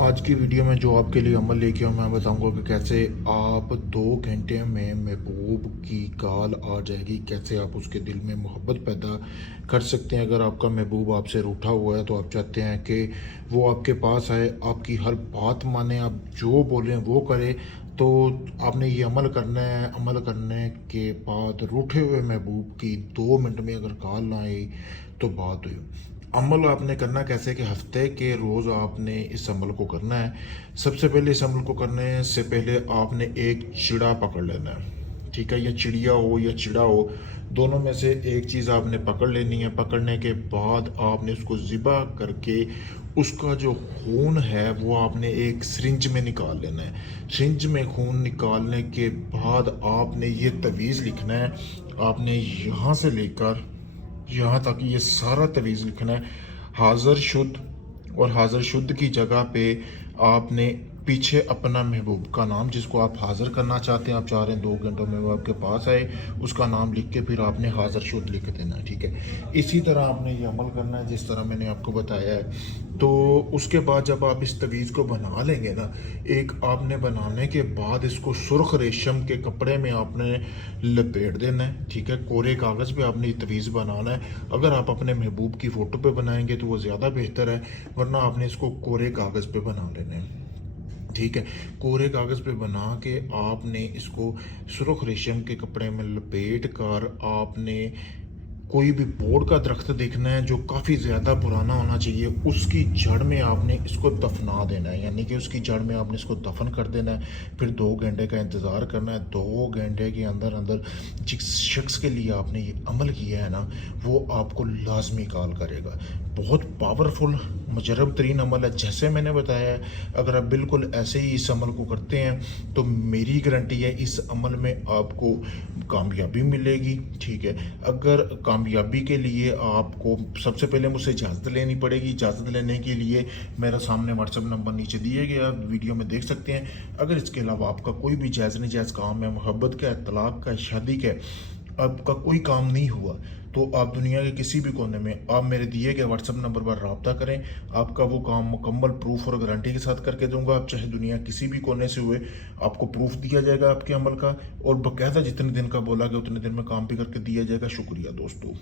आज की वीडियो में जो आपके लिए अमल लेके आऊँ मैं बताऊंगा कि कैसे आप 2 घंटे में महबूब की कॉल आ जाएगी, कैसे आप उसके दिल में मोहब्बत पैदा कर सकते हैं। अगर आपका महबूब आपसे रूठा हुआ है तो आप चाहते हैं कि वो आपके पास आए, आपकी हर बात माने, आप जो बोलें वो करे, तो आपने ये अमल करना है। अमल करने के बाद रूठे हुए महबूब की 2 मिनट में अगर कॉल ना आई तो बात हुई। अमल आपने करना कैसे कि हफ्ते के रोज़ आपने इस अमल को करना है। सबसे पहले इस अमल को करने से पहले आपने एक चिड़ा पकड़ लेना है, ठीक है। या चिड़िया हो या चिड़ा हो, दोनों में से एक चीज़ आपने पकड़ लेनी है। पकड़ने के बाद आपने उसको ज़िबा करके उसका जो खून है वो आपने एक सिरिंज में निकाल लेना है। सिरिंज में खून निकालने के बाद आपने ये तवीज़ लिखना है। आपने यहाँ से लेकर यहाँ तक ये सारा तवीज़ लिखना है। हाज़र शुद्ध, और हाज़र शुद्ध की जगह पे आपने पीछे अपना महबूब का नाम, जिसको आप हाज़िर करना चाहते हैं, आप चाह रहे हैं 2 घंटों में वो आपके पास आए, उसका नाम लिख के फिर आपने हाज़र शुद्ध लिख देना है, ठीक है। इसी तरह आपने ये अमल करना है जिस तरह मैंने आपको बताया है। तो उसके बाद जब आप इस तवीज़ को बना लेंगे ना, एक आपने बनाने के बाद इसको सुर्ख रेशम के कपड़े में आपने लपेट देना है, ठीक है। कोरे कागज़ पे आपने ये तवीज़ बनाना है। अगर आप अपने महबूब की फ़ोटो पे बनाएंगे तो वो ज़्यादा बेहतर है, वरना आपने इसको कोरे कागज़ पे बना लेना है, ठीक है। कोरे कागज़ पे बना के आपने इसको सुर्ख रेशम के कपड़े में लपेट कर आपने कोई भी बोर्ड का दरख्त देखना है जो काफ़ी ज़्यादा पुराना होना चाहिए, उसकी जड़ में आपने इसको दफना देना है, यानी कि उसकी जड़ में आपने इसको दफन कर देना है। फिर 2 घंटे का इंतज़ार करना है। 2 घंटे के अंदर अंदर जिस शख्स के लिए आपने ये अमल किया है ना, वो आपको लाजमी कॉल करेगा। बहुत पावरफुल मुजरब तरीन अमल है, जैसे मैंने बताया है। अगर आप बिल्कुल ऐसे ही इस अमल को करते हैं तो मेरी गारंटी है इस अमल में आपको कामयाबी मिलेगी, ठीक है। अगर कामयाबी के लिए आपको सबसे पहले मुझसे इजाज़त लेनी पड़ेगी। इजाज़त लेने के लिए मेरा सामने व्हाट्सअप नंबर नीचे दिए गया, वीडियो में देख सकते हैं। अगर इसके अलावा आपका कोई भी जायज़ नाजायज़ काम है, मोहब्बत का, तलाक का, शादी का, आपका कोई काम नहीं हुआ, तो आप दुनिया के किसी भी कोने में आप मेरे दिए गए व्हाट्सअप नंबर पर रब्ता करें। आपका वो काम मुकम्मल प्रूफ और गारंटी के साथ करके दूंगा। आप चाहे दुनिया किसी भी कोने से हुए, आपको प्रूफ दिया जाएगा आपके अमल का, और बाकायदा जितने दिन का बोला गया उतने दिन में काम भी करके दिया जाएगा। शुक्रिया दोस्तों।